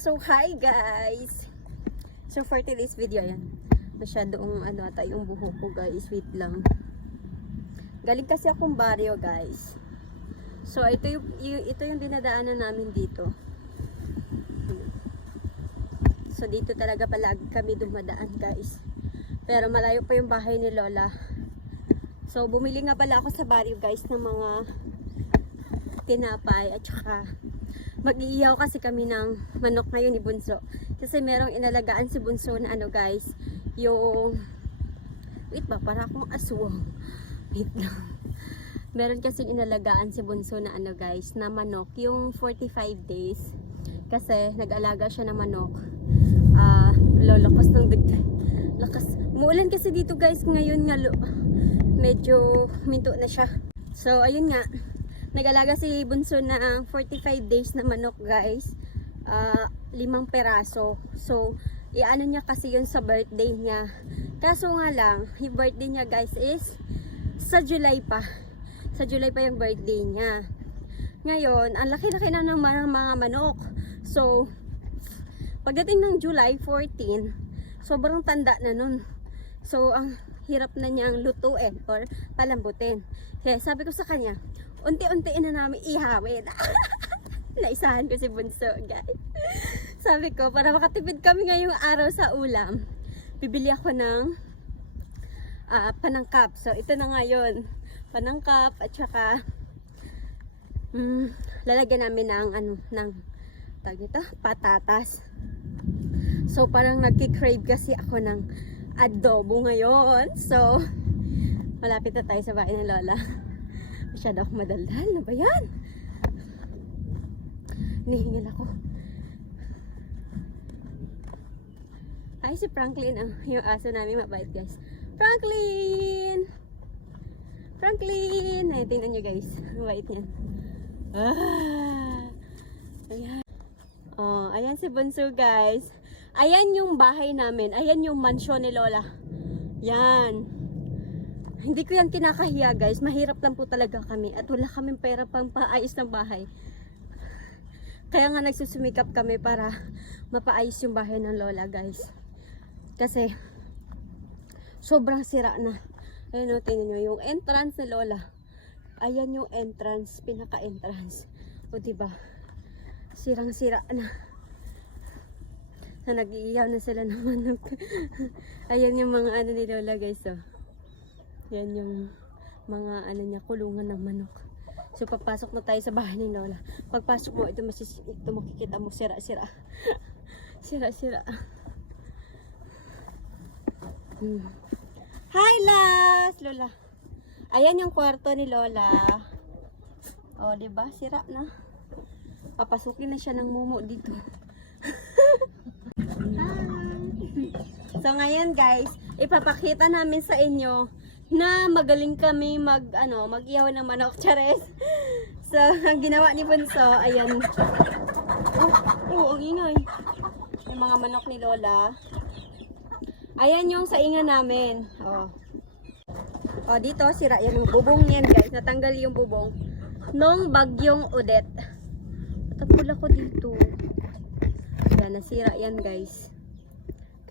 So, hi guys! So, for today's video, yan. Masyadong ano ata yung buhok ko guys. Wait lang. Galing kasi akong baryo guys. So, ito yung, ito yung dinadaanan namin dito. So, dito talaga palagi kami dumadaan guys. Pero malayo pa yung bahay ni Lola. So, bumili nga pala ako sa baryo guys ng mga tinapay at saka mag-iiyaw kasi kami ng manok ngayon ni Bunso. Kasi merong inalagaan si Bunso na ano guys, yung wait ba, para akong aswang. Wait lang. Meron kasi inalagaan si Bunso na ano guys, na manok, yung 45 days. Kasi nag-alaga siya ng manok. Ah, lolakas ng big lakas. Muulan kasi dito guys ngayon nga medyo minto na siya. So ayun nga, nag-alaga si Bunso na ang 45 days na manok guys. Ah, limang peraso. So, iano niya kasi yun sa birthday niya. Kaso nga lang, yung birthday niya guys is sa July pa. Sa July pa yung birthday niya. Ngayon, ang laki-laki na ng mga, manok. So, pagdating ng July 14, sobrang tanda na nun. So, ang hirap na niyang lutuin or palambutin. Kaya sabi ko sa kanya, unti-untiin na namin ihawin. Naisahan ko si Bunso, guys. Sabi ko, para makatipid kami ngayong araw sa ulam, bibili ako ng ah, panangkap. So, ito na ngayon. Panangkap at saka mm, lalagyan namin ng ano, ng tag nito, patatas. So, parang nagki-crave kasi ako ng adobo ngayon. So, malapit na tayo sa bahay ng Lola. Masyado ako madaldal. Ano ba yan? Nihingal ako. Ay, si Franklin. Ah, yung aso namin mabait, guys. Franklin! Franklin! Ay, tingnan nyo, guys. Mabait yan. Ah! Ayan. Oh, ayan si Bunso, guys. Ayan yung bahay namin. Ayan yung mansion ni Lola. Yan. Hindi ko yan kinakahiya guys. Mahirap lang po talaga kami. At wala kaming pera pang paayos ng bahay. Kaya nga nagsusumikap kami para mapaayos yung bahay ng Lola guys. Kasi sobrang sira na. Ayun o, tingnan nyo. Yung entrance ni Lola. Ayan yung entrance. Pinaka-entrance. O diba? Sirang-sira na na nag-iiyaw na sila ng manok. Ayan yung mga ano ni Lola guys oh. Yan yung mga ano niya kulungan ng manok. So papasok na tayo sa bahay ni Lola. Pagpasok mo ito masis ito makikita mo sira-sira. Sira-sira. Hmm. Hi Las, Lola. Ayan yung kwarto ni Lola. Oh, 'di ba? Sira na. Papasukin na siya ng mumo dito. So ngayon guys, ipapakita namin sa inyo na magaling kami mag ano, mag-ihaw ng manok chares. So ang ginawa ni Bunso, ayan. Oh, oh, ang ingay. Yung mga manok ni Lola. Ayan yung saingan namin. Oh. Oh, dito sira yung bubong niyan guys. Natanggal yung bubong nung bagyong Odette. Tapula ko dito. Yan, nasira yan guys.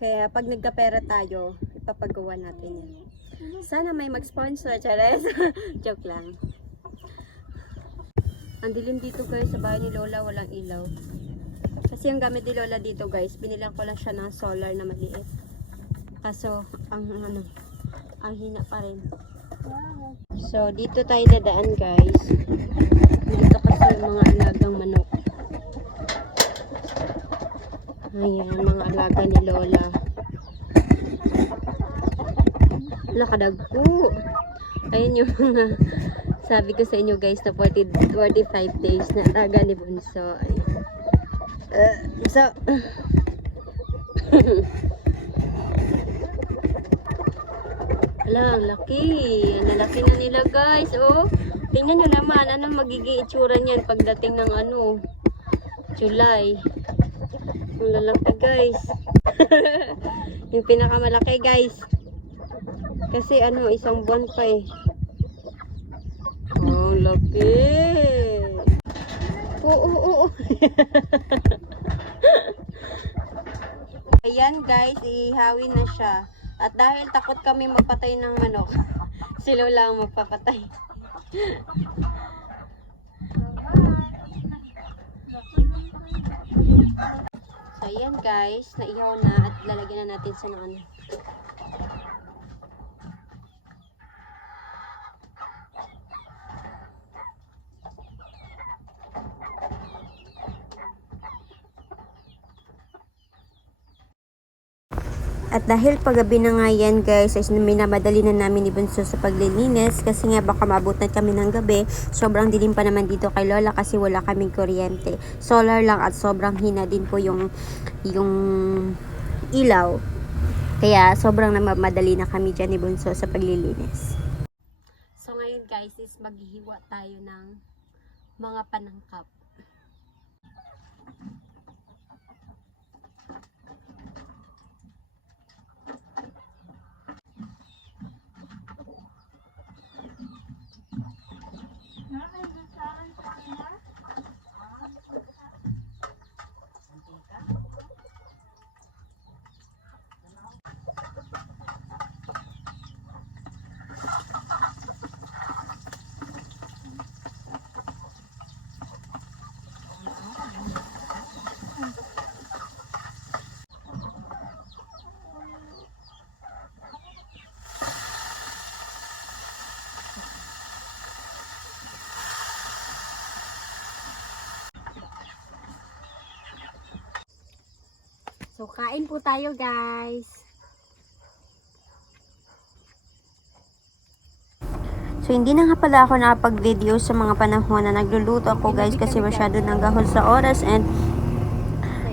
Kaya pag nagkapera tayo, ipapagawa natin yan. Sana may mag-sponsor, Chares. Joke lang. Ang dilim dito guys, sa bahay ni Lola, walang ilaw. Kasi yung gamit ni Lola dito guys, binilang ko lang siya ng solar na maliit. Kaso, ang ano, ang hina pa rin. So, dito tayo dadaan guys. Dito kasi yung mga alagang manok. Ayan, mga alaga ni Lola. Wala kadagpo. Ayan yung mga sabi ko sa inyo guys na 40, 45 days na alaga ni Bunso. Ayan. Uh, so, Ala, ang laki. Ang lalaki na nila guys. Oh, tingnan nyo naman. Ano magiging itsura niyan pagdating ng ano, July. Ang lalaki guys. yung pinakamalaki guys. Kasi ano, isang buwan pa eh. Oh, laki. Oo, oo, oo. yan guys, ihawin na siya. At dahil takot kami magpatay ng manok, si Lola ang magpapatay. So ayan guys, naihaw na at lalagyan na natin sa ano. At dahil paggabi na nga yan guys, is minamadali na namin ni Bunso sa paglilinis kasi nga baka maabutan kami ng gabi. Sobrang dilim pa naman dito kay Lola kasi wala kaming kuryente. Solar lang at sobrang hina din po yung, yung ilaw. Kaya sobrang namamadali na kami dyan ni Bunso sa paglilinis. So ngayon guys maghihiwa tayo ng mga panangkap. So, kain po tayo, guys. So, hindi na nga pala ako nakapag-video sa mga panahon na nagluluto ako, guys, kasi masyado nang gahol sa oras and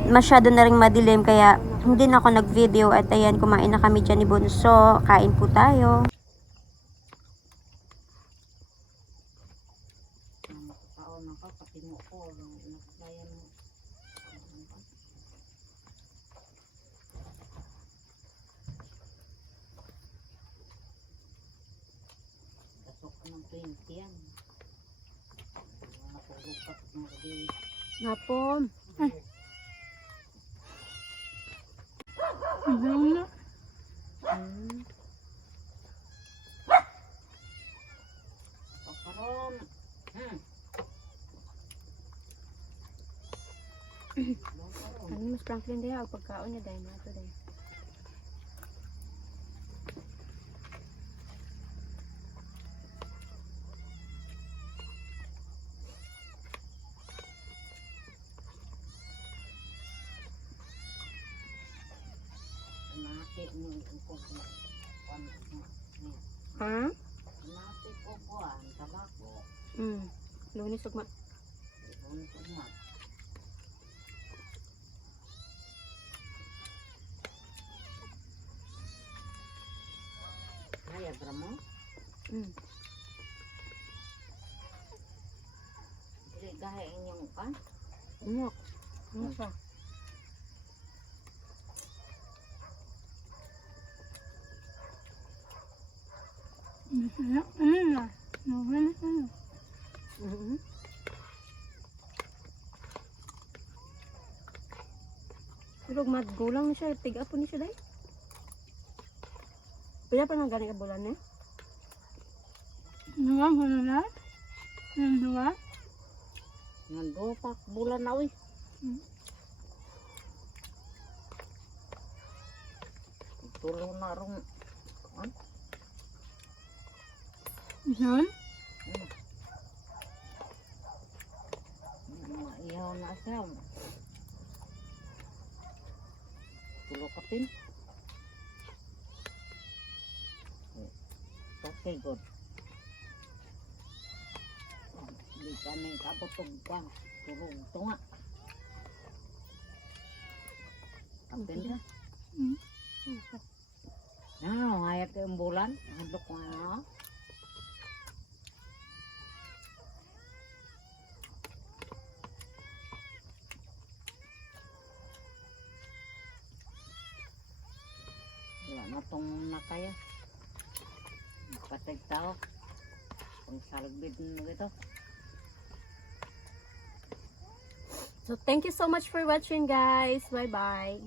masyado na rin madilim, kaya hindi na ako nag-video at ayan, kumain na kami dyan ni Bunso. Kain po tayo. Paon ako, pati mo ko, nakagaya mo. Pasok ko ng 20 yan. Pa mga gabi. Hapon. Hmm. Pagkaroon. Hmm. Pagkaroon. Ano mas Franklin dahil ang pagkaon niya dahil nato dahil. Nakit mo ko ko. Ha? Nakit ko ko ang tabako. Hmm. Lunis ugma. Ko na. Kaya ba mo? Hmm. Dili gahe inyong kan? Umok. Ano siya? Mhm. Pero madgulang na siya, tiga po ni siya dahil. Pwede pa nang galing ka bulan eh? Dua bulan? Yang dua? Nga do pa bulan na uy. Hmm. Tulo na rong kan? Isan? Maiyaw na siya. Tulo ka pin. Okay, good. Di ka nang kaputog ka. Turog to nga. Kapin ka. Hmm. Ano, hayat ka yung bulan? Hadok ko Wala na tong nakaya. Patay tao. Kung salbid mo ito. So, thank you so much for watching guys. Bye-bye.